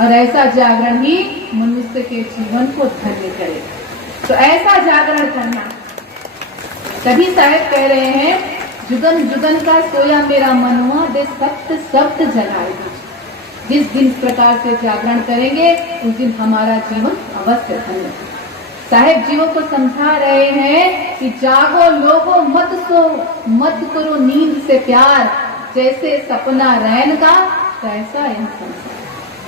और ऐसा जागरण ही मनुष्य के जीवन को धन्य करे। तो ऐसा जागरण करना, तभी साहेब कह रहे हैं जुगन जुगन का सोया मेरा मनुआ दे सप्त शब्द जगाए। जिस दिन इस प्रकार से जागरण करेंगे उस दिन हमारा जीवन अवश्य धन्य। साहेब जीवों को समझा रहे हैं कि जागो लोगो मत सो, मत करो नींद से प्यार, जैसे सपना रैन का तैसा यह संसार।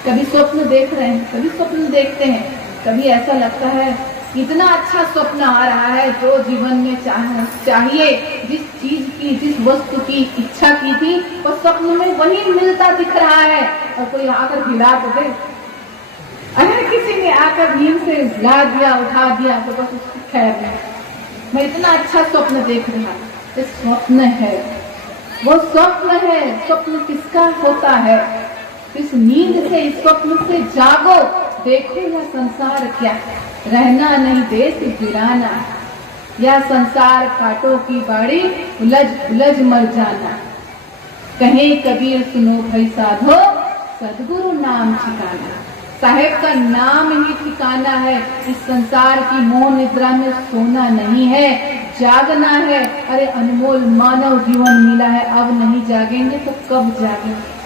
कभी स्वप्न देख रहे हैं, कभी स्वप्न देखते हैं, कभी ऐसा लगता है इतना अच्छा स्वप्न आ रहा है जो जीवन में चाहिए, जिस चीज की, जिस वस्तु की इच्छा की थी वो स्वप्न में वही मिलता दिख रहा है। और कोई आकर हिला तो दे, अगर किसी ने आकर नींद से हिला दिया, उठा दिया तो बस उसकी खैर नहीं। मैं इतना अच्छा स्वप्न देख रहा, ये स्वप्न है, वो स्वप्न है। स्वप्न किसका होता है? इस नींद से, इस स्वप्न से जागो, देखो यह संसार क्या है, रहना नहीं देश गिराना, यह संसार कांटों की बाड़ी, उलझ उलझ मर जाना। कहे कबीर सुनो भई साधो, सदगुरु नाम ठिकाना। साहेब का नाम ही ठिकाना है। इस संसार की मोह निद्रा में सोना नहीं है, जागना है। अरे अनमोल मानव जीवन मिला है, अब नहीं जागेंगे तो कब जागेंगे?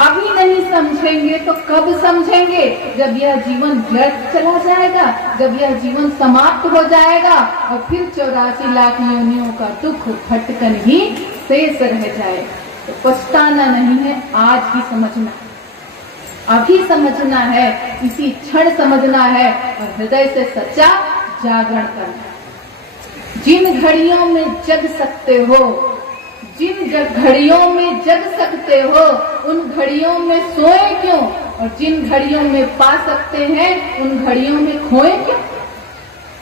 अभी नहीं समझेंगे तो कब समझेंगे? जब यह जीवन व्यर्थ चला जाएगा, जब यह जीवन समाप्त हो जाएगा और फिर 84 लाख योनियों का दुख भटकन ही शेष रह जाए। तो पछताना नहीं है, आज ही समझना, अभी समझना है, इसी क्षण समझना है और हृदय से सच्चा जागरण करना। जिन घड़ियों में जग सकते हो, जिन घड़ियों में जग सकते हो, उन घड़ियों में सोए क्यों? और जिन घड़ियों में पा सकते हैं उन घड़ियों में खोए क्यों?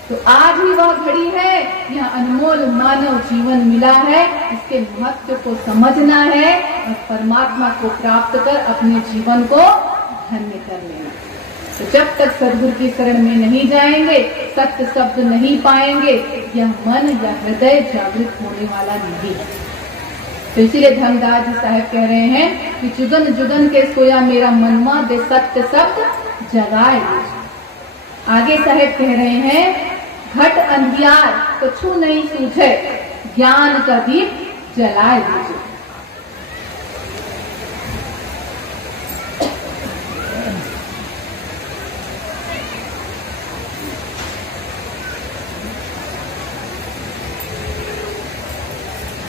तो आज ही वह घड़ी है, यह अनमोल मानव जीवन मिला है, इसके महत्व को समझना है और परमात्मा को प्राप्त कर अपने जीवन को धन्य कर लेना। तो जब तक सद्गुरु की शरण में नहीं जाएंगे, सत्य शब्द नहीं पाएंगे, यह मन या हृदय जागृत होने वाला नहीं है। तो इसीलिए धर्मदास जी साहब कह रहे हैं कि जुगन जुगन के सोया मेरा मनवा दे सत्य शब्द जगाए। आगे साहब कह रहे हैं घट अंधियार कछु नहीं सूझे, ज्ञान का दीप जलाए दीजिए।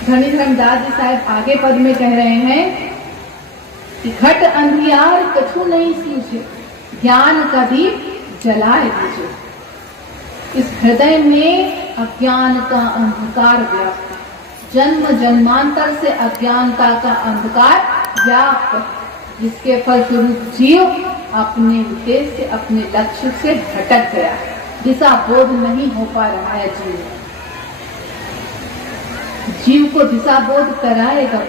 धनी धर्मदास जी साहब आगे पद में कह रहे हैं कि घट अंधियार कछु नहीं सूझे, ज्ञान का दीप जलाए दीजिए। इस हृदय में अज्ञान का अंधकार व्याप्त है, जन्म जन्मांतर से अज्ञानता का अंधकार व्याप्त है, जिसके फलस्वरूप जीव अपने उद्देश्य, अपने लक्ष्य से भटक गया, दिशा बोध नहीं हो पा रहा है। जीव को दिशा बोध कराएगा,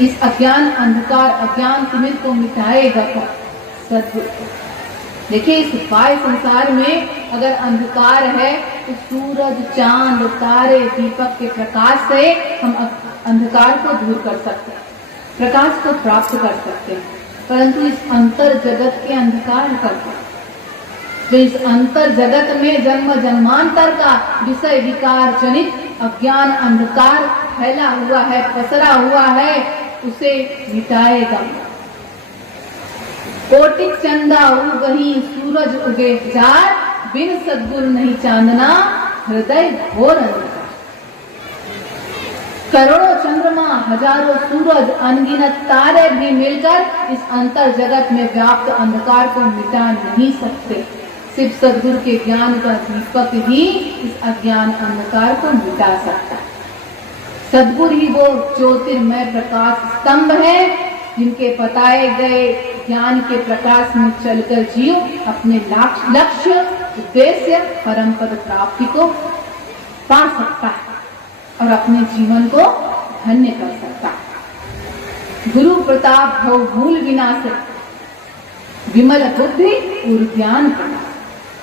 इस अज्ञान अंधकार, अज्ञान तिमिर को मिटाएगा सद्गुरु। देखिए इस बाह्य संसार में अगर अंधकार है तो सूरज, चांद, तारे, दीपक के प्रकाश से हम अंधकार को दूर कर सकते हैं, प्रकाश को प्राप्त कर सकते हैं। परंतु इस अंतर जगत के अंधकार करते, जो इस अंतर जगत में जन्म जन्मांतर का विषय विकार जनित अज्ञान अंधकार फैला हुआ है, पसरा हुआ है, उसे मिटाएगा। कोटिक चंदा उगही सूरज उगे जार, बिन सद्गुरु नहीं चांदना हृदय घोर अंधकार। करोड़ों चंद्रमा, हजारों सूरज, अनगिनत तारे भी मिलकर इस अंतर जगत में व्याप्त अंधकार को मिटा नहीं सकते। सिर्फ सद्गुरु के ज्ञान का दीपक ही इस अज्ञान अंधकार को मिटा सकता है। सद्गुरु ही वो ज्योतिर्मय प्रकाश स्तंभ है, जिनके बताए गए ज्ञान के प्रकाश में चलकर जीव अपने लक्ष्य, उद्देश्य, परम पद प्राप्ति को पा सकता है और अपने जीवन को धन्य कर सकता है। गुरु प्रताप भव मूल विनाश, विमल बुद्धि और ज्ञान प्रकाश।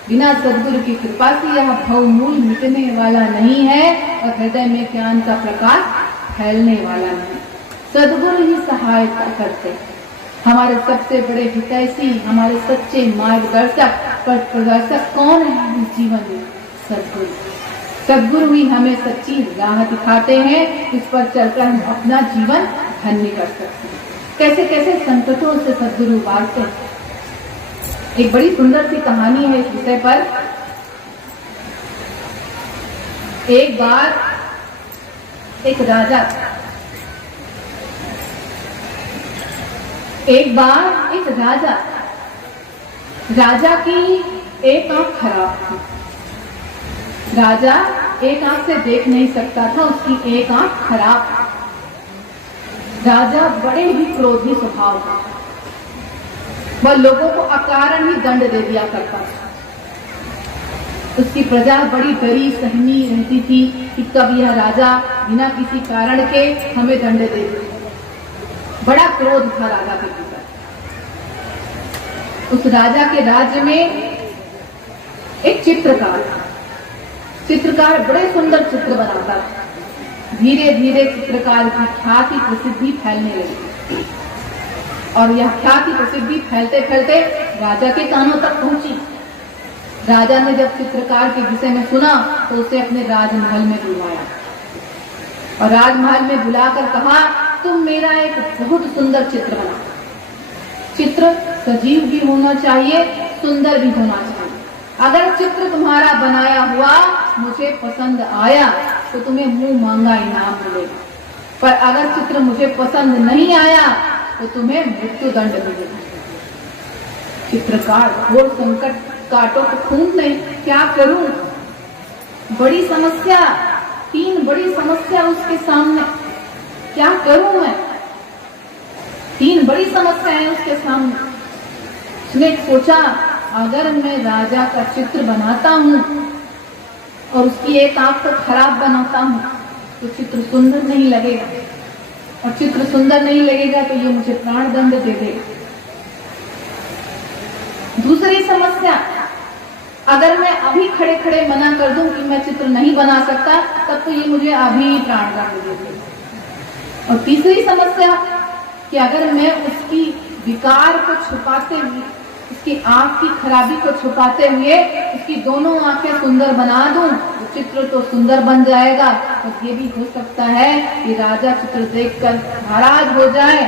बिना सद्गुरु की कृपा से यह भव मूल मिटने वाला नहीं है और हृदय में ज्ञान का प्रकाश फैलने वाला नहीं। सद्गुरु ही सहायता करते हैं। हमारे सबसे बड़े हितैषी, हमारे सच्चे मार्गदर्शक, पथ प्रदर्शक कौन है इस जीवन में? सद्गुरु। सद्गुरु ही हमें सच्ची राह दिखाते हैं, इस पर चलकर हम अपना जीवन धन्य कर सकते हैं। कैसे कैसे संकटों से सद्गुरु उबारते हैं। एक बड़ी सुंदर सी कहानी है इस विषय पर। एक बार एक राजा राजा की एक आंख खराब थी। राजा एक आंख से देख नहीं सकता था, उसकी एक आंख खराब थी। राजा बड़े ही क्रोधी स्वभाव का, वह लोगों को अकारण ही दंड दे दिया करता था। उसकी प्रजा बड़ी डरी सहमी रहती थी कि कब यह राजा बिना किसी कारण के हमें दंड दे दे। बड़ा क्रोध था राजा के भीतर। उस राजा के राज्य में एक चित्रकार था। चित्रकार बड़े सुंदर चित्र बनाता था। धीरे धीरे चित्रकार की ख्याति प्रसिद्धि फैलने लगी और यह ख्याति प्रसिद्धि फैलते फैलते राजा के कानों तक पहुंची। राजा ने जब चित्रकार के विषय में सुना तो उसे अपने राजमहल में बुलाया और राजमहल में बुलाकर कहा, तुम मेरा एक बहुत सुंदर चित्र बना। चित्र सजीव भी होना चाहिए, सुंदर भी होना चाहिए। अगर चित्र तुम्हारा बनाया हुआ मुझे पसंद आया तो तुम्हें मुंह मांगा इनाम मिलेगा, पर अगर चित्र मुझे पसंद नहीं आया तो तुम्हें मृत्यु दंड मिलेगा। चित्रकार घोर संकट, काटो तो खून नहीं, क्या करूं? बड़ी समस्या, 3 बड़ी समस्या उसके सामने, क्या करूं मैं? 3 बड़ी समस्याएं उसके सामने। उसने सोचा, अगर मैं राजा का चित्र बनाता हूं और उसकी एक आंख को खराब बनाता हूं तो चित्र सुंदर नहीं लगेगा, और चित्र सुंदर नहीं लगेगा तो ये मुझे प्राण दंड दे देगा। दूसरी समस्या, अगर मैं अभी खड़े खड़े मना कर दूं कि मैं चित्र नहीं बना सकता, तब तो ये मुझे अभी प्राण दंड दे देगा। और तीसरी समस्या कि अगर मैं उसकी विकार को छुपाते हुए, उसकी आंख की खराबी को छुपाते हुए उसकी दोनों आंखें सुंदर बना दूं तो चित्र तो सुंदर बन जाएगा, और ये भी हो सकता है कि राजा चित्र देखकर नाराज हो जाए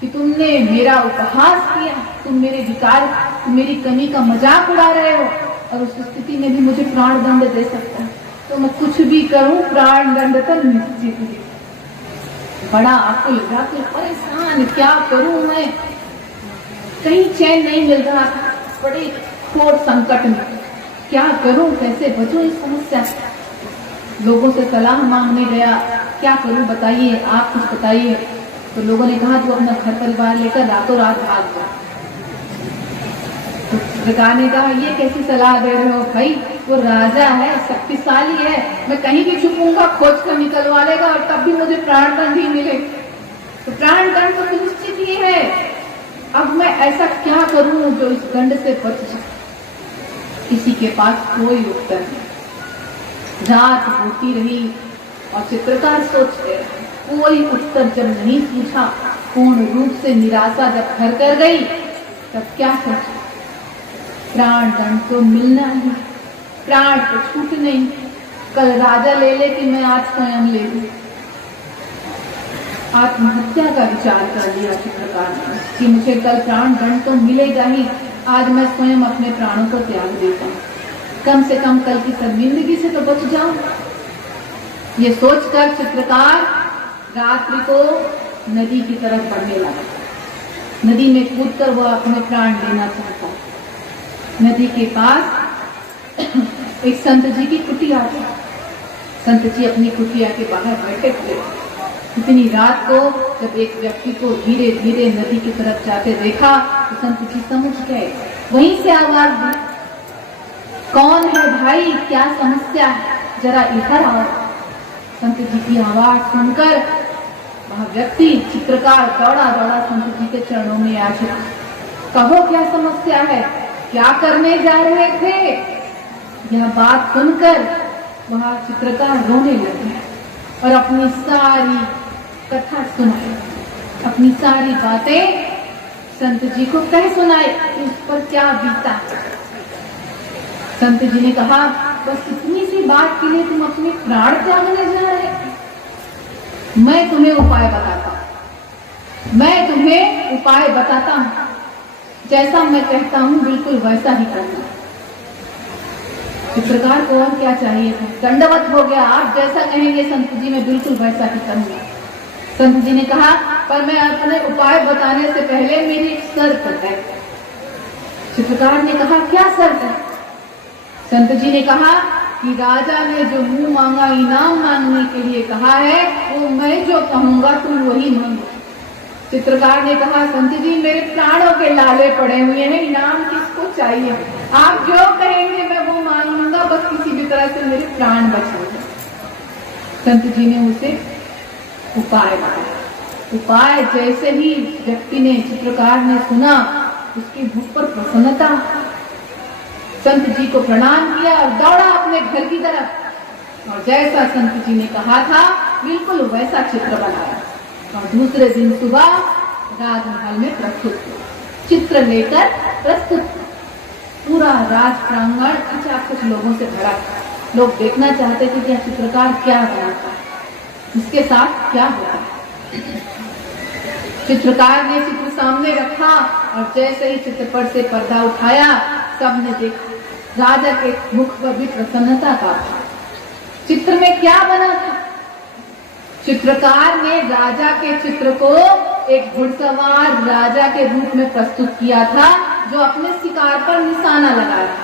कि तुमने मेरा उपहास किया, तुम मेरे विकार, तुम मेरी कमी का मजाक उड़ा रहे हो, और उस स्थिति में भी मुझे प्राण दंड दे सकता है। तो मैं कुछ भी करूं, प्राण दंड तो निश्चित ही। बड़ा आकुल व्याकुल परेशान, क्या करूं मैं? कहीं चैन नहीं मिल रहा था, बड़े घोर संकट में। क्या करूं, कैसे बचूं इस समस्या से? लोगों से सलाह मांगने गया, क्या करूं बताइए, आप कुछ बताइए। तो लोगों ने कहा, तू अपना घर परिवार लेकर रातों रात भाग जा। तो चित्रकार ने कहा, ये कैसी सलाह दे रहे हो भाई? वो राजा है, शक्तिशाली है, मैं कहीं भी छुपूंगा, खोज कर निकलवा लेगा और तब भी मुझे प्राण दंड ही मिले। तो प्राण दंड तो निश्चित ही है। अब मैं ऐसा क्या करूं जो इस दंड से बच जाए? किसी के पास कोई उत्तर नहीं। रात होती रही और चित्रकार सोचते रहे, कोई उत्तर जब नहीं पूछा, पूर्ण रूप से निराशा जब घर कर गई, तब क्या सोचा? प्राण दंड तो मिलना ही, प्राण तो छूट नहीं। कल राजा ले ले कि मैं आज स्वयं ले लूं। आत्महत्या का विचार कर लिया चित्रकार ने कि मुझे कल प्राण दंड तो मिलेगा ही, आज मैं स्वयं अपने प्राणों को त्याग देता हूँ, कम से कम कल की शर्मिंदगी से तो बच जाऊं। ये सोचकर चित्रकार रात्रि को नदी की तरफ बढ़ने लगा। नदी में कूदकर वह अपने प्राण लेना चाहता। नदी के पास एक संत जी की कुटिया थी। संत जी अपनी कुटिया के बाहर बैठे थे। इतनी रात को जब एक व्यक्ति को धीरे धीरे नदी की तरफ जाते देखा तो संत जी समझ गए। वहीं से आवाज दी, कौन है भाई, क्या समस्या है, जरा इधर आओ। संत जी की आवाज सुनकर वह व्यक्ति चित्रकार दौड़ा दौड़ा संत जी के चरणों में आ झुका। कहो क्या समस्या है, क्या करने जा रहे थे? यह बात सुनकर वह चित्रकार रोने लगे और अपनी सारी कथा सुनाई, अपनी सारी बातें संत जी को कह सुनाए कि उस पर क्या बीता। संत जी ने कहा, बस इतनी सी बात के लिए तुम अपने प्राण त्यागने जा रहे? मैं तुम्हें उपाय बताता हूं, मैं तुम्हें उपाय बताता हूं, जैसा मैं कहता हूं बिल्कुल वैसा ही करना। चित्रकार को और क्या चाहिए था, दंडवत हो गया, आप जैसा कहेंगे संत जी मैं बिल्कुल वैसा ही करूंगा। संत जी ने कहा, पर मैं अपने उपाय बताने से पहले मेरी एक शर्त है। चित्रकार ने कहा, क्या शर्त है? संत जी ने कहा कि राजा ने जो मुंह मांगा इनाम मांगने के लिए कहा है, वो मैं जो कहूंगा तुम वही मांगो। चित्रकार ने कहा, संत जी मेरे प्राणों के लाले पड़े हुए हैं, इनाम किसको चाहिए? आप जो कहेंगे मैं वो मान लूंगा, बस किसी भी तरह से मेरे प्राण बचाइए। संत जी ने उसे उपाय बताया। उपाय जैसे ही व्यक्ति ने, चित्रकार ने सुना, उसके मुख पर प्रसन्नता, संत जी को प्रणाम किया और दौड़ा अपने घर की तरफ और जैसा संत जी ने कहा था बिल्कुल वैसा चित्र बनाया और दूसरे दिन सुबह राजमहल में प्रस्तुत हुआ। चित्र लेकर प्रस्तुत, पूरा राज प्रांगण खचाखच लोगों से भरा। लोग देखना चाहते थे कि यह चित्रकार क्या बनाता है, इसके साथ क्या होता है। चित्रकार ने चित्र सामने रखा और जैसे ही चित्रपट से पर्दा उठाया, सबने देखा राजा के मुख पर भी प्रसन्नता का था। चित्र में क्या बना था? चित्रकार ने राजा के चित्र को एक घुड़सवार राजा के रूप में प्रस्तुत किया था, जो अपने शिकार पर निशाना लगाया।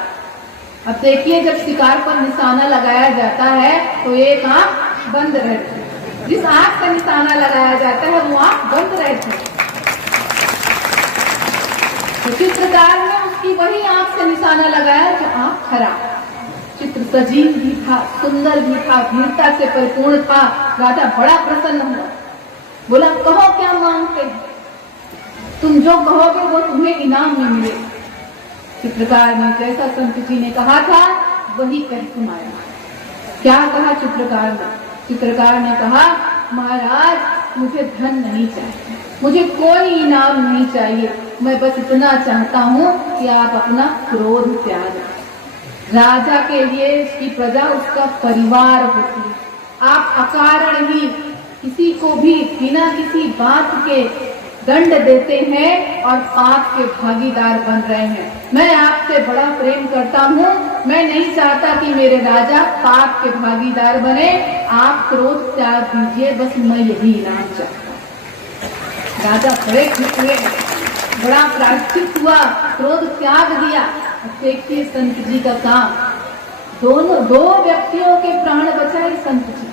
अब देखिए, जब शिकार पर निशाना लगाया जाता है तो एक आंख बंद रहती है, जिस आंख से निशाना लगाया जाता है वो आंख बंद रहती है। तो चित्रकार ने उसकी वही आंख से निशाना लगाया जो आंख खराब। चित्र सजीव भी था, सुंदर भी था, वीरता से परिपूर्ण था। राजा बड़ा प्रसन्न हुआ, बोला, कहो क्या मांगते हो? तुम जो कहोगे वो तुम्हें इनाम में मिलेगा। चित्रकार ने जैसा संत जी ने कहा था वही कह सुनाया। क्या कहा चित्रकार ने? चित्रकार ने कहा, महाराज मुझे धन नहीं चाहिए, मुझे कोई इनाम नहीं चाहिए, मैं बस इतना चाहता हूँ कि आप अपना क्रोध त्याग दें। राजा के लिए उसकी प्रजा उसका परिवार होती है। आप अकारण ही किसी को भी बिना किसी बात के दंड देते हैं और पाप के भागीदार बन रहे हैं। मैं आपसे बड़ा प्रेम करता हूँ, मैं नहीं चाहता कि मेरे राजा पाप के भागीदार बने। आप क्रोध त्याग दीजिए, बस मैं यही इनाम चाहता हूँ। राजा बड़े खुश हुए, बड़ा प्रायश्चित हुआ, क्रोध त्याग दिया। देखिए संत जी का काम, दो व्यक्तियों के प्राण बचाए संत जी।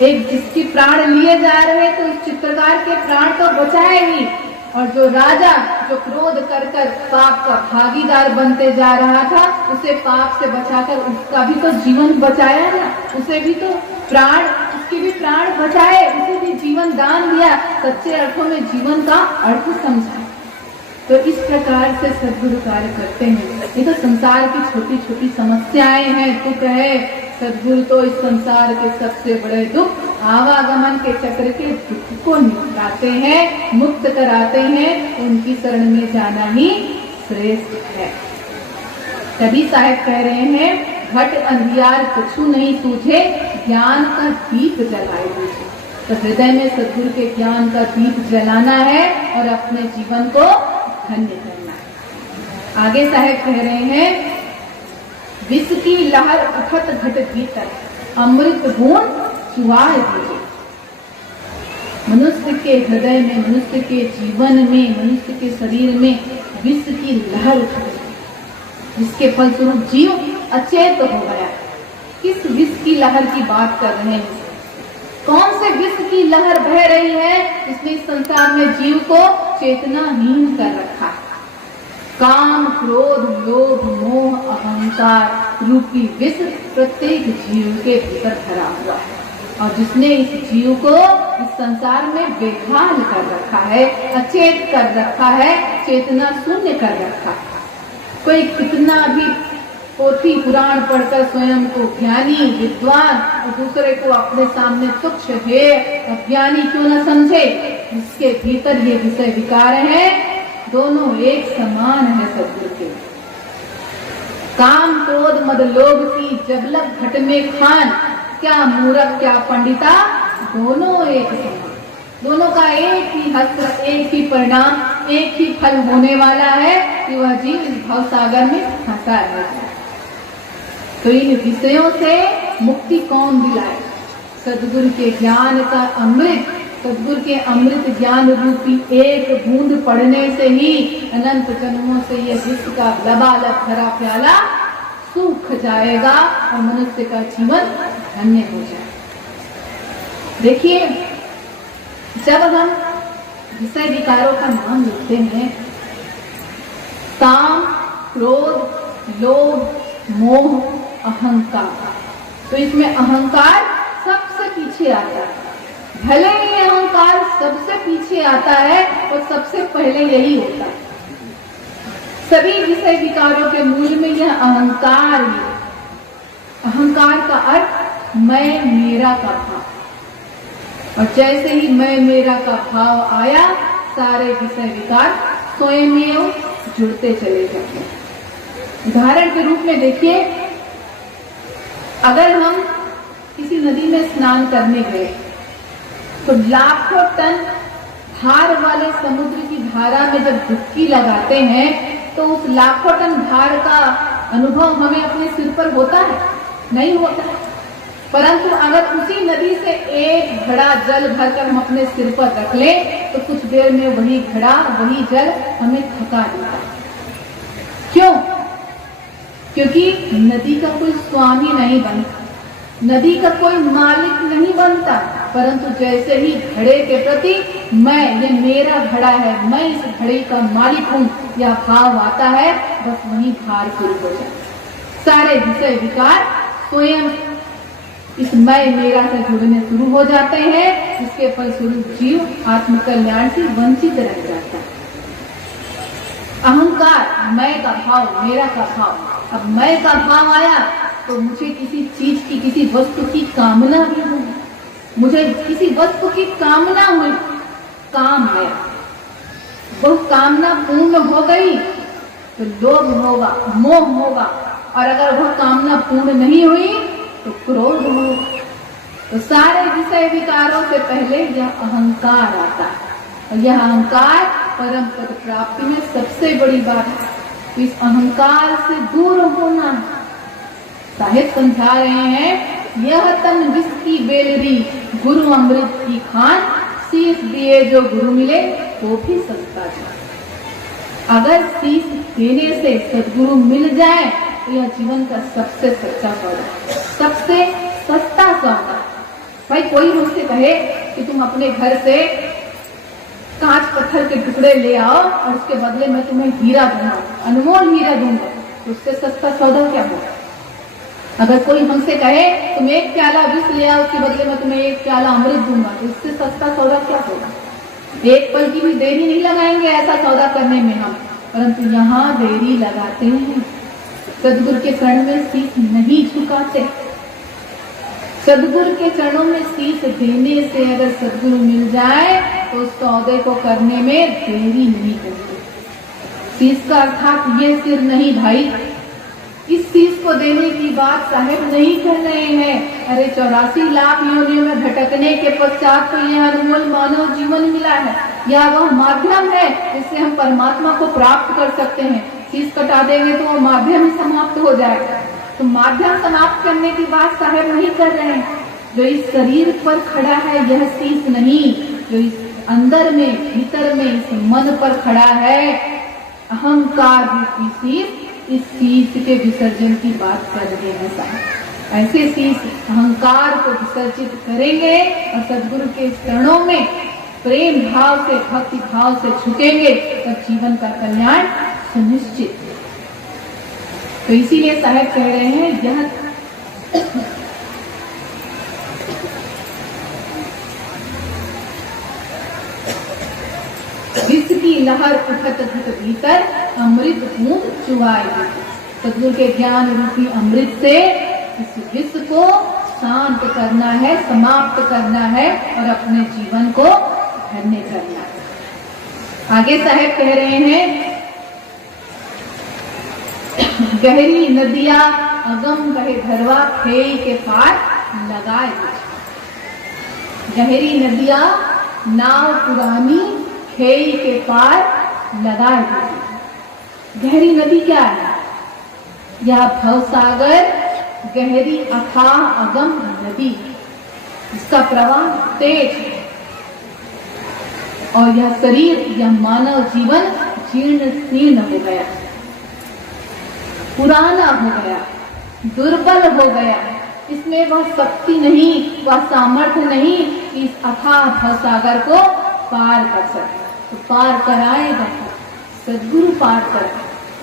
एक जिसके प्राण लिए जा रहे तो इस चित्रकार के प्राण तो बचाए ही, और जो राजा जो क्रोध कर कर पाप का भागीदार बनते जा रहा था, उसे पाप से बचाकर उसका भी तो जीवन बचाया ना, उसे भी तो प्राण, उसके भी प्राण बचाए, उसे भी जीवन दान दिया, सच्चे अर्थों में जीवन का अर्थ समझा। तो इस प्रकार से सद्गुरु कार्य करते हैं। ये तो संसार की छोटी छोटी समस्याएं हैं, दुख है। सद्गुरु तो इस संसार के सबसे बड़े दुख, आवागमन के चक्र के दुख को निपटाते हैं, मुक्त कराते हैं। उनकी शरण में जाना ही श्रेष्ठ है। तभी साहब कह रहे हैं, घट अंधियार कछु नहीं सूझे, ज्ञान का दीप जलाए मुझे। तो हृदय में सद्गुरु के ज्ञान का दीप जलाना है और अपने जीवन को धन्य करना है। आगे साहब कह रहे हैं, विष की लहर उठत घट भीतर, अमृत बूंद चुआए दीजिए। मनुष्य के हृदय में, मनुष्य के जीवन में, मनुष्य के शरीर में विष की लहर उठ गई, जिसके फलस्वरूप जीव अचेत हो गया। किस विष की लहर की बात कर रहे हैं? कौन से विष की लहर बह रही है जिसने इस संसार में जीव को चेतनाहीन कर रखा है? काम, क्रोध, लोभ, मोह, अहंकार रूपी विष प्रत्येक जीव के भीतर भरा हुआ है, और जिसने इस जीव को इस संसार में बेहाल कर रखा है, अचेत कर रखा है, चेतना शून्य कर रखा है। कोई कितना भी पोथी पुराण पढ़कर स्वयं को ज्ञानी, विद्वान और दूसरे को अपने सामने तुच्छ है, अज्ञानी क्यों न समझे, इसके भीतर ये विषय विकार है। दोनों एक समान है सदगुरु के। काम क्रोध मद लोभ की जब लग घट में खान, क्या मूर्ख क्या पंडिता दोनों एक समान। दोनों का एक ही हस्त्र, एक ही परिणाम, एक ही फल होने वाला है कि वह जीव इस भव सागर में फंसा है। तो इन विषयों से मुक्ति कौन दिलाए? सदगुरु के ज्ञान का अमृत, सदगुरु के अमृत ज्ञान रूपी एक बूंद पड़ने से ही अनंत जन्मों से यह विश्व का लबालब भरा प्याला सूख जाएगा और मनुष्य का जीवन धन्य हो जाएगा। देखिए, जब हम विषय विकारों का नाम लिखते हैं, काम, क्रोध, लोभ, मोह, अहंकार, तो इसमें अहंकार सबसे पीछे आता है। भले ही अहंकार सबसे पीछे आता है और सबसे पहले यही होता है। सभी विषय विकारों के मूल में यह अहंकार ही है। अहंकार का अर्थ मैं मेरा का भाव, और जैसे ही मैं मेरा का भाव आया, सारे विषय विकार स्वयं जुड़ते चले जाते हैं। उदाहरण के रूप में देखिए, अगर हम किसी नदी में स्नान करने गए तो लाखों टन भार वाले समुद्र की धारा में जब डुबकी लगाते हैं तो उस लाखों टन भार का अनुभव हमें अपने सिर पर होता है? नहीं होता है। परंतु अगर उसी नदी से एक घड़ा जल भरकर हम अपने सिर पर रख लें तो कुछ देर में वही घड़ा, वही जल हमें थका देता है। क्यों? क्योंकि नदी का कोई स्वामी नहीं बनता, नदी का कोई मालिक नहीं बनता, परंतु जैसे ही घड़े के प्रति मैं, ये मेरा घड़ा है, मैं इस घड़े का मालिक हूँ, यह भाव आता है, बस वही भार शुरू हो जाता है। सारे विषय विकार स्वयं इस मैं मेरा से जुड़ने शुरू हो जाते हैं, जिसके फलस्वरूप जीव आत्मकल्याण से वंचित रह जाता है। अहंकार, मैं का भाव, मेरा का भाव। अब मैं का भाव आया तो मुझे किसी चीज की, किसी वस्तु की कामना भी हुई, मुझे किसी वस्तु की कामना हुई, काम आया, वह कामना पूर्ण हो गई तो लोभ होगा, मोह होगा, और अगर वह कामना पूर्ण नहीं हुई तो क्रोध होगा। तो सारे विषय विकारों से पहले यह अहंकार आता है, और यह अहंकार परम पद प्राप्ति में सबसे बड़ी बात है। तो इस अहंकार से दूर होना, साहिब समझा रहे हैं, यह तन विष की बेलरी गुरु अमृत की खान, शीश दिए जो गुरु मिले तो भी सस्ता जाए। अगर शीश देने से सदगुरु मिल जाए तो यह जीवन का सबसे सच्चा सौदा, सबसे सस्ता सौदा। भाई कोई हमसे कहे कि तुम अपने घर से कांच पत्थर के टुकड़े ले आओ और उसके बदले में तुम्हें हीरा दूंगा, अनमोल हीरा दूंगा, तो उससे सस्ता सौदा क्या होगा? अगर कोई हमसे कहे तुम एक प्याला विष ले आओ, उसके बदले में तुम्हें एक प्याला अमृत दूंगा, तो इससे सस्ता सौदा क्या होगा? एक पल की भी देरी नहीं लगाएंगे ऐसा सौदा करने में हम, परंतु यहाँ देरी लगाते हैं। सदगुरु के चरण में शीश नहीं झुकाते। सदगुरु के चरणों में शीश देने से अगर सदगुरु मिल जाए तो उस सौदे को करने में देरी नहीं करते। शीश का अर्थात ये सिर नहीं भाई, इस शीश को देने की बात साहेब नहीं कर रहे हैं। अरे 84 लाख योनियों में भटकने के पश्चात तो यह अनमोल मानव जीवन मिला है, यह वह माध्यम है जिससे हम परमात्मा को प्राप्त कर सकते हैं। शीश कटा देंगे तो वो माध्यम ही समाप्त हो जाएगा। तो माध्यम समाप्त करने की बात साहेब नहीं कर रहे हैं। जो इस शरीर पर खड़ा है यह शीश नहीं, जो इस अंदर में, भीतर में, इस मन पर खड़ा है अहंकार रूपी शीश, इस शीश के विसर्जन की बात कर रहे हैं साहब। ऐसे शीश अहंकार को विसर्जित करेंगे और सदगुरु के चरणों में प्रेम भाव से, भक्ति भाव से झुकेंगे, तब जीवन का कल्याण सुनिश्चित। तो इसीलिए साहब कह रहे हैं यह विष की लहर उठत घट भीतर अमृत बूंद चुआएगी। सदगुरु के ज्ञान रूपी अमृत से इस विष को शांत करना है, समाप्त करना है और अपने जीवन को धन्य करना है। आगे साहेब कह रहे हैं, गहरी नदिया अगम कहे धरवा खेई के पार लगाए। गहरी नदिया नाव पुरानी खेई के पार लगाए। गहरी नदी क्या है? यह भवसागर गहरी अथाह अगम नदी, इसका प्रवाह तेज है और यह शरीर, यह मानव जीवन जीर्ण शीर्ण हो गया, पुराना हो गया, दुर्बल हो गया। इसमें वह शक्ति नहीं, वह सामर्थ्य नहीं कि इस अथाह भवसागर को पार कर सके। तो पार कराएगा सदगुरु, पार कराए।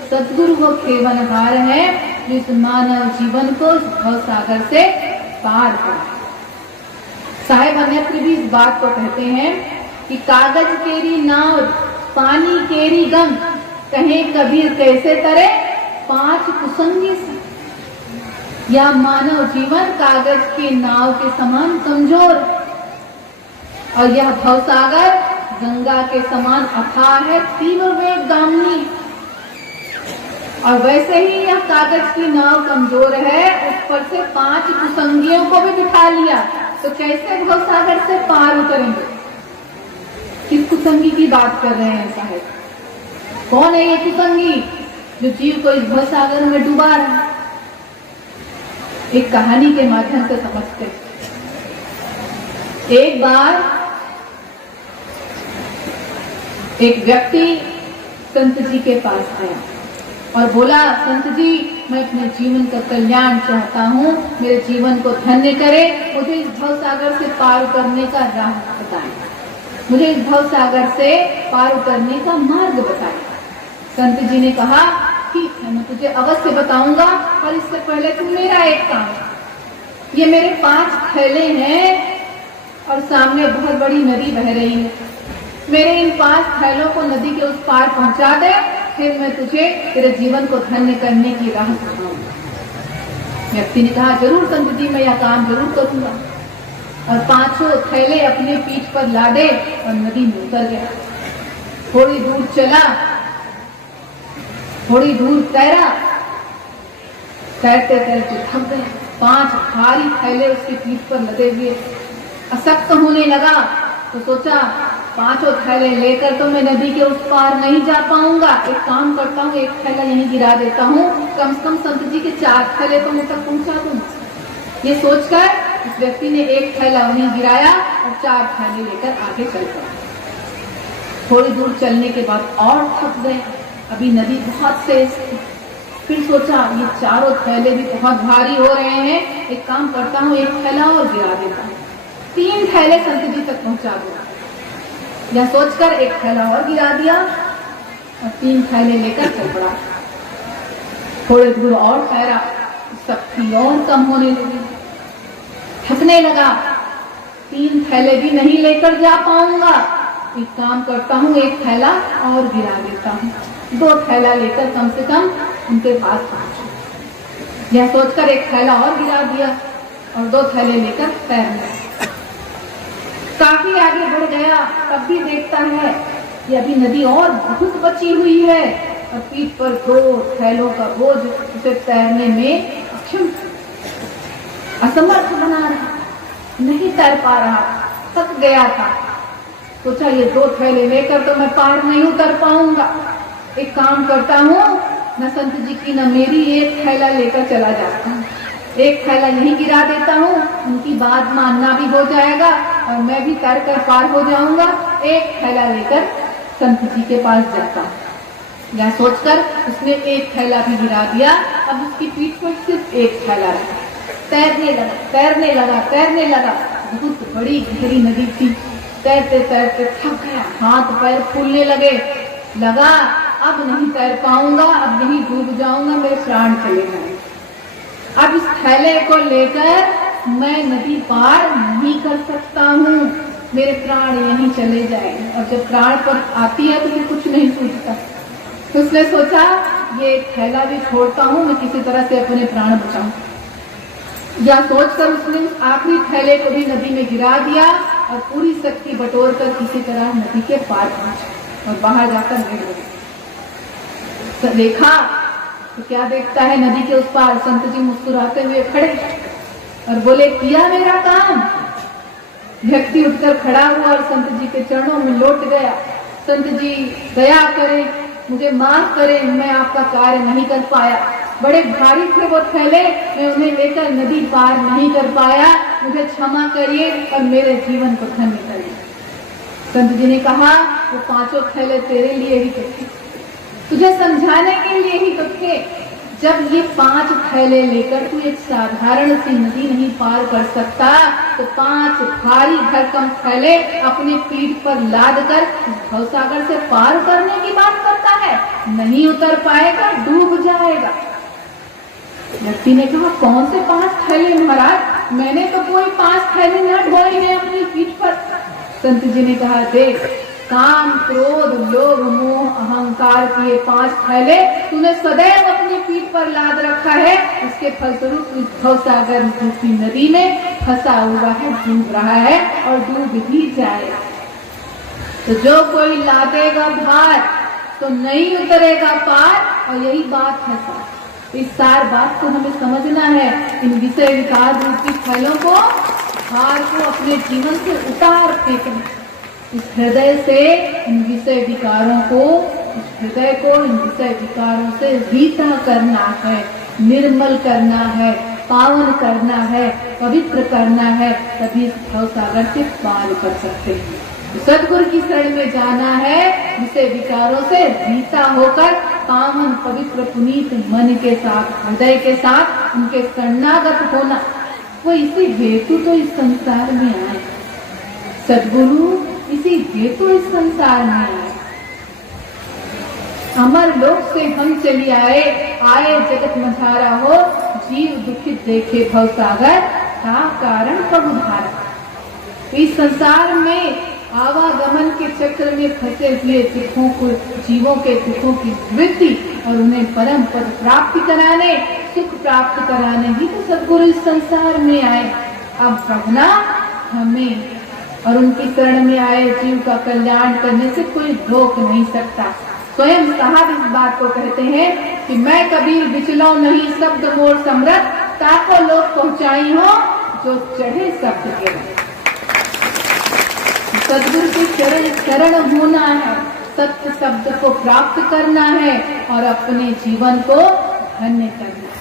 सदगुरु वो खेवनहार है जो इस मानव जीवन को भवसागर से पार कराए। साहेब अन्यत्र भी इस बात को कहते हैं कि कागज केरी नाव पानी केरी गंग, कहे कबीर कैसे तरे 5 कुसंगी से। यह मानव जीवन कागज की नाव के समान कमजोर और यह भवसागर गंगा के समान अथाह है, तीव्र वेगगामिनी। और वैसे ही यह कागज की नाव कमजोर है, उस पर से 5 कुसंगियों को भी बिठा लिया तो कैसे भवसागर से पार उतरेंगे? किस कुसंगी की बात कर रहे हैं साहब? कौन है ये कुसंगी जो जीव को इस भवसागर में डुबा रहा है? एक कहानी के माध्यम से समझते। एक बार एक व्यक्ति संत जी के पास आया और बोला, संत जी मैं अपने जीवन का कल्याण चाहता हूँ, मेरे जीवन को धन्य करे, मुझे इस भवसागर से पार उतरने का राह बताएं, मुझे इस भवसागर से पार उतरने का मार्ग बताएं। संत जी ने कहा, ठीक है मैं तुझे अवश्य बताऊंगा, पर इससे पहले तू मेरा एक काम, ये मेरे 5 थैले हैं और सामने बहुत बड़ी नदी बह रही है, मेरे इन 5 थैलों को नदी के उस पार पहुंचा दे, फिर मैं तुझे तेरे जीवन को धन्य करने की राह बताऊंगा। व्यक्ति ने कहा, जरूर संत जी मैं यह काम जरूर करूंगा। और 5 थैले अपने पीठ पर लादे और नदी में उतर गया। थोड़ी दूर चला, थोड़ी दूर तैरा, तैरते तैरते थक गया। 5 भारी थैले उसकी पीठ पर लदे हुए, अशक्त होने लगा तो सोचा 5 थैले लेकर तो मैं नदी के उस पार नहीं जा पाऊंगा, एक काम करता हूँ, एक थैला यहीं गिरा देता हूँ, कम से कम संत जी के 4 थैले तो मुझ तक पहुंचा दूंगा। ये सोचकर इस व्यक्ति ने एक थैला वहीं गिराया और 4 थैले लेकर आगे चल पड़ा। थोड़ी दूर चलने के बाद और थक गए, अभी नदी बहुत तेज थी। फिर सोचा ये 4 थैले भी बहुत भारी हो रहे हैं, एक काम करता हूँ, एक थैला और गिरा देता हूँ, 3 थैले संत जी तक पहुंचा दूंगा। यह सोचकर एक थैला और गिरा दिया और 3 थैले लेकर चल पड़ा। थोड़े दूर और तैरा, शक्ति और कम होने लगी, थकने लगा, 3 थैले भी नहीं लेकर जा पाऊंगा, एक काम करता हूँ, एक थैला और गिरा देता हूँ, 2 थैला लेकर कम से कम उनके पास पहुंचा। यह सोचकर एक थैला और गिरा दिया और 2 थैले लेकर तैरने लगा। काफी आगे बढ़ गया, तब भी देखता है कि अभी नदी और बहुत बची हुई है और पीठ पर 2 थैलों का बोझ उसे तैरने में असमर्थ बना रहा, नहीं तैर पा रहा, थक गया था। सोचा ये 2 थैले लेकर तो मैं पार नहीं उतर पाऊंगा, एक काम करता हूँ, न संत जी की न मेरी, एक थैला लेकर चला जाता हूँ, एक थैला यहीं गिरा देता हूँ, उनकी बात मानना भी हो जाएगा और मैं भी तैर कर पार हो जाऊंगा, एक थैला लेकर संत जी के पास जाता हूँ। यह सोचकर उसने एक थैला भी गिरा दिया, अब उसकी पीठ पर सिर्फ एक थैला रहा। तैरने लगा, तैरने लगा, तैरने लगा, बहुत बड़ी गहरी नदी थी, तैरते तैरते थक गया, हाथ पैर फूलने लगा अब नहीं तैर पाऊंगा, अब यहीं डूब जाऊंगा, मेरे प्राण चले जाएंगे। अब इस थैले को लेकर मैं नदी पार नहीं कर सकता हूँ, मेरे प्राण यहीं चले जाएंगे। और जब प्राण पर आती है तो फिर कुछ नहीं सूझता, तो उसने सोचा ये थैला भी छोड़ता हूँ, मैं किसी तरह से अपने प्राण बचाऊं। यह सोचकर उसने उस आखिरी थैले को भी नदी में गिरा दिया और पूरी शक्ति बटोर कर किसी तरह नदी के पार पहुंचा। और बाहर जाकर लेट गए। देखा तो क्या देखता है, नदी के उस पार संत जी मुस्कुराते हुए खड़े और बोले, किया मेरा काम। व्यक्ति उठकर खड़ा हुआ और संत जी के चरणों में लौट गया। संत जी दया करें, मुझे माफ करें, मैं आपका कार्य नहीं कर पाया। बड़े भारी थे वो थैले, मैं उन्हें लेकर नदी पार नहीं कर पाया, मुझे क्षमा करिए और मेरे जीवन को धन्य करिए। संत जी ने कहा, वो 5 थैले तेरे लिए ही तो थे, तुझे समझाने के लिए ही तो थे। जब ये 5 थैले लेकर तू एक साधारण सी नदी नहीं पार कर सकता, तो 5 भारी भरकम थैले अपनी पीठ पर लाद कर भवसागर से पार करने की बात करता है। नहीं उतर पाएगा, डूब जाएगा। व्यक्ति ने कहा, कौन से 5 थैले महाराज, मैंने तो कोई 5 थैले न ढोए हैं अपनी पीठ पर। संत जी ने कहा, देख, काम, क्रोध, लोभ, मोह, अहंकार के 5 थैले तूने सदैव अपनी पीठ पर लाद रखा है। इसके फलस्वरूप भवसागर रूपी नदी में फंसा हुआ है, डूब रहा है और डूब भी जाएगा। तो जो कोई लादेगा भार तो नहीं उतरेगा पार। और यही बात है सार। इस सार बात को हमें समझना है। इन विषय विकार रूपी थैलों को, भार को अपने जीवन से उतार फेंकना, इस हृदय से इन विषय विकारों को, इस हृदय को इन विषय विकारों से रीता करना है, निर्मल करना है, पावन करना है, पवित्र करना है, तभी इस भवसागर से पार कर सकते हैं। सद्गुरु की शरण में जाना है, विषय विकारों से रीता होकर पावन पवित्र पुनीत मन के साथ, हृदय के साथ उनके शरणागत होना। वो इसी हेतु तो इस संसार में आए, सद्गुरु इसी हेतु इस संसार में आए। अमर लोक से हम चली आए, आए जगत मझारा हो, जीव दुखित देखे भवसागर, का कारण कब उधारा। इस संसार में आवागमन के चक्र में फंसे हुए दुखों को, जीवों के दुखों की निवृत्ति और उन्हें परम पद प्राप्त कराने, सुख प्राप्त कराने ही तो सद्गुरु इस संसार में आए। अब कहना हमें और उनकी शरण में आए जीव का कल्याण करने से कोई रोक नहीं सकता। स्वयं साहब इस बात को कहते हैं कि मैं कबीर विचलो नहीं शब्द मोर समरथ, ताको लोग पहुंचाई हो जो चढ़े शब्द के। सद्गुरु के शरण होना है, सत्य शब्द को प्राप्त करना है और अपने जीवन को धन्य करना है।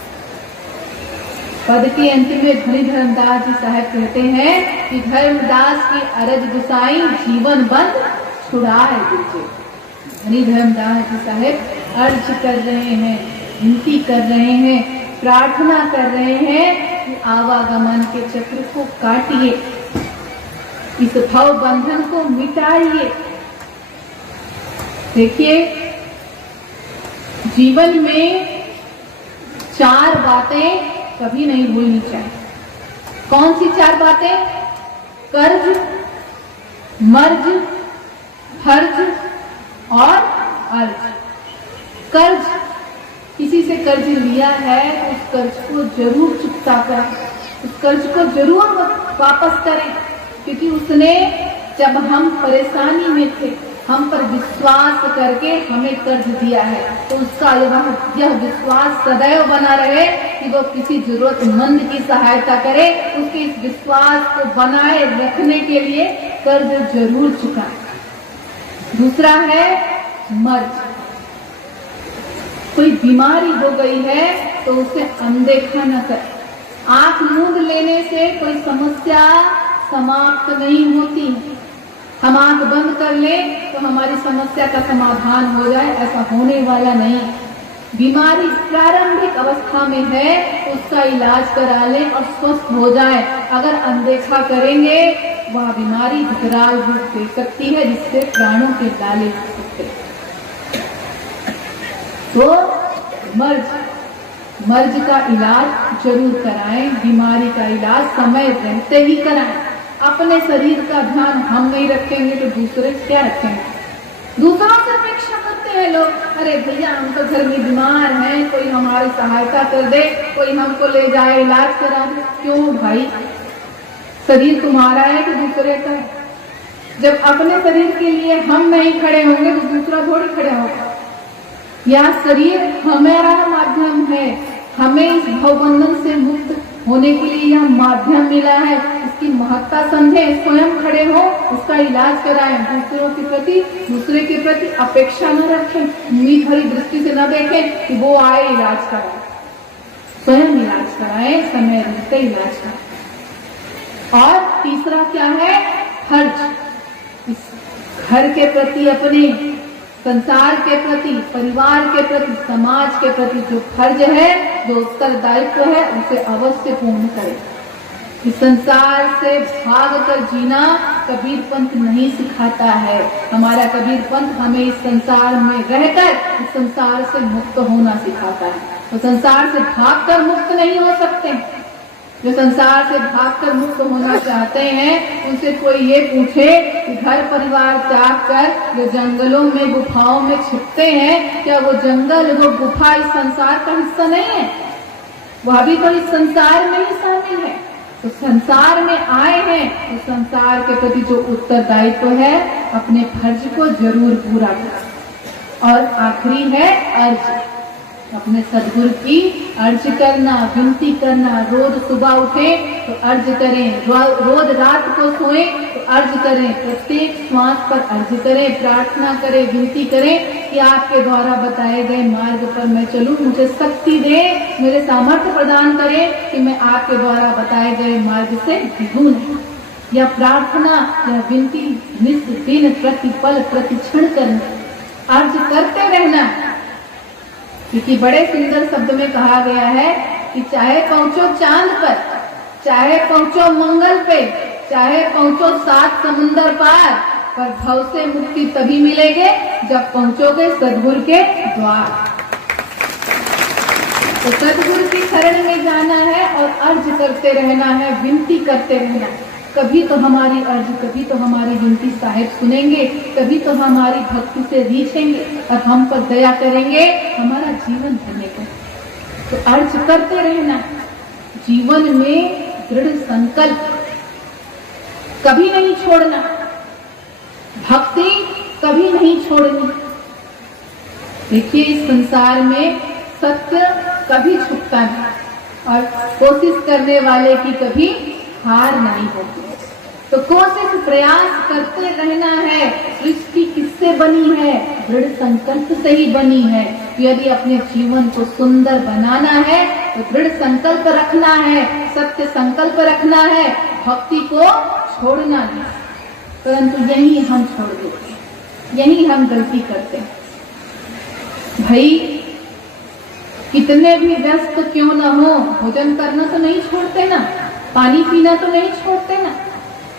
पद के अंतिम में धनी धर्मदास जी साहब कहते हैं कि धर्मदास की अरज गुसाई जीवन बंद छुड़ाए दीजिए। धनी धर्मदास जी साहब अर्ज कर रहे हैं, विनती कर रहे हैं, प्रार्थना कर रहे हैं कि आवागमन के चक्र को काटिए, इस भव बंधन को मिटाइए। देखिए, जीवन में 4 बातें कभी नहीं भूलनी चाहिए। कौन सी 4 बातें? कर्ज, मर्ज, फर्ज और अर्ज। कर्ज, किसी से कर्ज लिया है तो उस कर्ज को जरूर चुकता करें, उस कर्ज को जरूर वापस करें, क्योंकि उसने जब हम परेशानी में थे हम पर विश्वास करके हमें कर्ज दिया है, तो उसका यह विश्वास सदैव बना रहे कि वो किसी जरूरतमंद की सहायता करे। उसके इस विश्वास को बनाए रखने के लिए कर्ज जरूर चुकाए। दूसरा है मर्ज। कोई बीमारी हो गई है तो उसे अनदेखा न करे। आंख मूंद लेने से कोई समस्या समाप्त नहीं होती है। हम आंख बंद कर ले तो हमारी समस्या का समाधान हो जाए, ऐसा होने वाला नहीं। बीमारी प्रारंभिक अवस्था में है तो उसका इलाज करा ले और स्वस्थ हो जाए। अगर अनदेखा करेंगे वह बीमारी विकराल रूप दे सकती है, जिससे प्राणों के लाले हो सकते हैं। तो मर्ज का इलाज जरूर कराएं, बीमारी का इलाज समय रहते ही कराएं। अपने शरीर का ध्यान हम नहीं रखेंगे तो दूसरे क्या रखेंगे? दूसरों से अपेक्षा करते हैं लोग, अरे भैया हम तो घर में बीमार हैं, कोई हमारी सहायता कर दे, कोई हमको ले जाए इलाज करा दे। क्यों भाई? शरीर तुम्हारा है कि दूसरे का है? जब अपने शरीर के लिए हम नहीं खड़े होंगे तो दूसरा थोड़ी खड़े होगा। यह शरीर हमारा माध्यम है, हमें इस भवबंधन से मुक्त होने के लिए यह माध्यम मिला है। इसकी महत्ता समझे, स्वयं खड़े हो, उसका इलाज कराएं। दूसरे के प्रति अपेक्षा न रखें, उम्मीद भरी दृष्टि से न देखें कि वो आए इलाज कराए। स्वयं इलाज कराएं, समय रहते इलाज कराएं। और तीसरा क्या है? फर्ज। इस घर के प्रति, अपने संसार के प्रति, परिवार के प्रति, समाज के प्रति जो फर्ज है, जो उत्तरदायित्व है, उसे अवश्य पूर्ण करें। इस संसार से भागकर जीना कबीर पंथ नहीं सिखाता है। हमारा कबीर पंथ हमें इस संसार में रहकर इस संसार से मुक्त होना सिखाता है। तो संसार से भागकर मुक्त नहीं हो सकते। जो संसार से भागकर मुक्त होना चाहते हैं, उनसे कोई ये पूछे कि घर परिवार त्याग कर जो जंगलों में, गुफाओं में छिपते हैं, क्या वो जंगल, वो गुफा इस संसार का हिस्सा नहीं है? वह भी तो इस संसार में ही शामिल है। तो संसार में आए हैं तो संसार के प्रति जो उत्तरदायित्व है, अपने फर्ज को जरूर पूरा करें। और आखिरी है अर्ज। अपने सद्गुरु की अर्ज करना, विनती करना। रोज सुबह उठे तो अर्ज करें, रोज रात को सोए तो अर्ज करें, प्रत्येक श्वास पर अर्ज करें, प्रार्थना करें, विनती करें कि आपके द्वारा बताए गए मार्ग पर मैं चलूं, मुझे शक्ति दे, मेरे सामर्थ्य प्रदान करें कि मैं आपके द्वारा बताए गए मार्ग से डिगूं नहीं। यह प्रार्थना, यह विनती नित दिन प्रतिपल प्रतिक्षण करना, अर्ज करते रहना। क्योंकि बड़े सुंदर शब्द में कहा गया है कि चाहे पहुंचो चांद पर, चाहे पहुंचो मंगल पे, चाहे पहुंचो 7 समुंदर पार, पर भव से मुक्ति तभी मिलेगी जब पहुंचोगे सद्गुरु के द्वार। तो सद्गुरु की शरण में जाना है और अर्ज करते रहना है, विनती करते रहना है। कभी तो हमारी अर्ज, कभी तो हमारी विनती साहेब सुनेंगे, कभी तो हमारी भक्ति से रीझेंगे और हम पर दया करेंगे, हमारा जीवन धन्य करेंगे। तो अर्ज करते रहना। जीवन में दृढ़ संकल्प कभी नहीं छोड़ना, भक्ति कभी नहीं छोड़नी। देखिए, इस संसार में सत्य कभी छुपता नहीं और कोशिश करने वाले की कभी हार नहीं होती। तो कोशिश, प्रयास करते रहना है। सृष्टि किससे बनी है? दृढ़ संकल्प से ही बनी है। यदि अपने जीवन को सुंदर बनाना है तो दृढ़ संकल्प रखना है, सत्य संकल्प रखना है, भक्ति को छोड़ना नहीं। परंतु यही हम छोड़ देते हैं, यही हम गलती करते हैं। भाई, कितने भी व्यस्त क्यों न हो, भोजन करना तो नहीं छोड़ते ना, पानी पीना तो नहीं छोड़ते ना,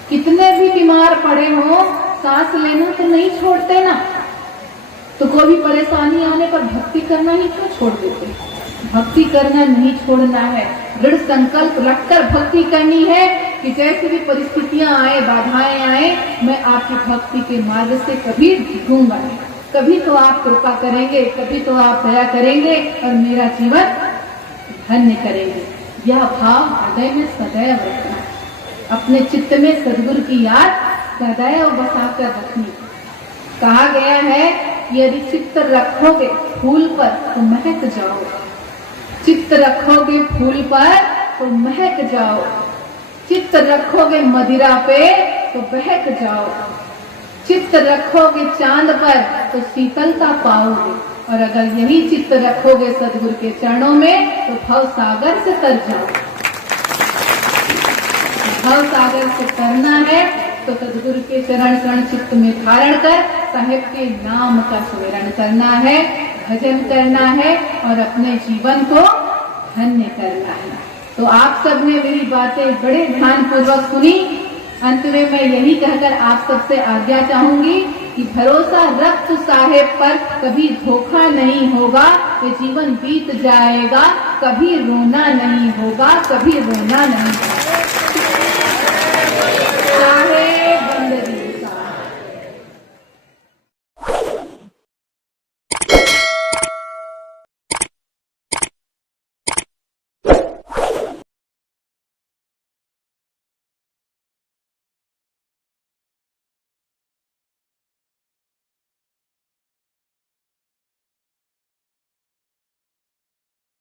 कितने भी बीमार पड़े हो, सांस लेना तो नहीं छोड़ते ना। तो कोई भी परेशानी आने पर भक्ति करना ही क्यों छोड़ देते? भक्ति करना नहीं छोड़ना है। दृढ़ संकल्प रखकर भक्ति करनी है कि जैसे भी परिस्थितियां आए, बाधाएं आए, मैं आपकी भक्ति के मार्ग से कभी डिगूंगा नहीं। कभी तो आप कृपा करेंगे, कभी तो आप दया करेंगे और मेरा जीवन धन्य करेंगे। यह भाव हृदय में सदैव रखना, अपने चित्त में सद्गुरु की याद सदैव बसाकर रखनी। कहा गया है कि यदि चित्त रखोगे फूल पर तो महक जाओगे, चित्त रखोगे फूल पर तो महक जाओ, चित्त रखोगे मदिरा पे तो बहक जाओ, चित्त रखोगे चांद पर तो शीतलता पाओगे, और अगर यही चित्त रखोगे सद्गुरु के चरणों में तो भव सागर से तर जाओ। भव सागर से तरना है तो सद्गुरु के चरण कण चित्त में धारण कर साहेब के नाम का स्मरण करना है, भजन करना है और अपने जीवन को धन्य करना है। तो आप सब ने मेरी बातें बड़े ध्यान पूर्वक सुनी। अंत में मैं यही कहकर आप सबसे आज्ञा चाहूंगी कि भरोसा रख तो साहेब पर, कभी धोखा नहीं होगा, ये जीवन बीत जाएगा, कभी रोना नहीं होगा, कभी रोना नहीं होगा। साहेब